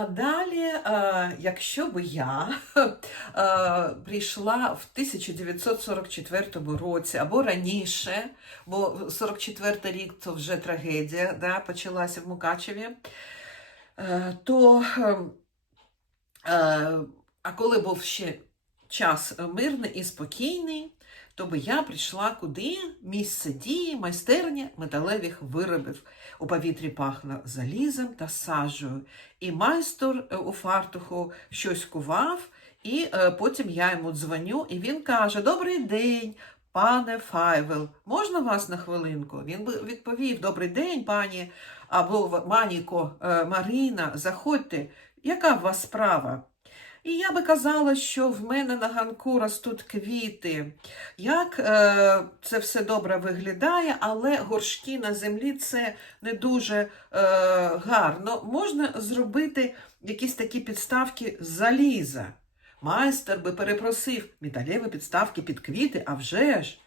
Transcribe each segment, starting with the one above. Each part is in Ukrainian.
а далі, е, якщо би я е, прийшла в 1944 році або раніше, бо 44 рік це вже трагедія, да, почалася в Мукачеві, е, то е, е, а коли був ще час мирний і спокійний, то би я прийшла куди? Місце дії, майстерня металевих виробів. У повітрі пахло залізом та сажею. І майстер е, у фартуху щось кував, і е, потім я йому дзвоню, і він каже: Добрий день, пане Файвел, можна вас на хвилинку? Він відповів: Добрий день, пані або Маніко, е, Маріна, заходьте. Яка в вас справа? І я би казала, що в мене на ганку ростуть квіти. Як е, це все добре виглядає, але горшки на землі це не дуже е, гарно. Можна зробити якісь такі підставки з заліза. Майстер би перепросив металеві підставки під квіти, а вже ж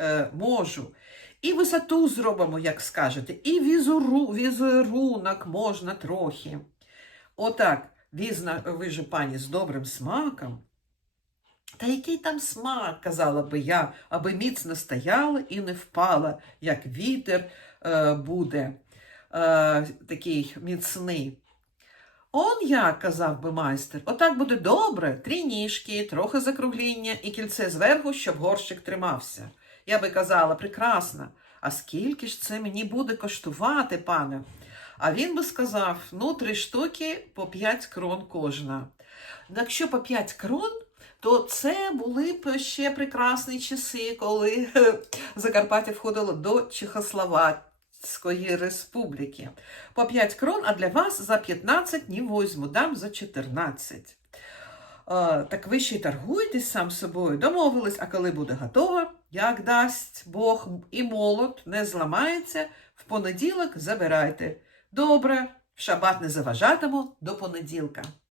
е, можу. І висоту зробимо, як скажете, і візуру, візерунок можна трохи. Отак. Ви же пані з добрим смаком. Та який там смак, казала би я, аби міцно стояла і не впала, як вітер е, буде е, такий міцний. Он як, казав би майстер, отак буде добре, три ніжки, трохи закругління і кільце зверху, щоб горщик тримався. Я би казала, прекрасно. А скільки ж це мені буде коштувати, пане? А він би сказав: ну, три штуки по 5 крон кожна. Якщо по 5 крон, то це були б ще прекрасні часи, коли Закарпаття входило до Чехословацької республіки. По 5 крон, а для вас за 15 не возьму, дам за 14. А, так ви ще й торгуєтесь сам собою, домовились, а коли буде готово, як дасть Бог і молот не зламається, в понеділок забирайте. Добре, в шабат не заважатиму до понеділка.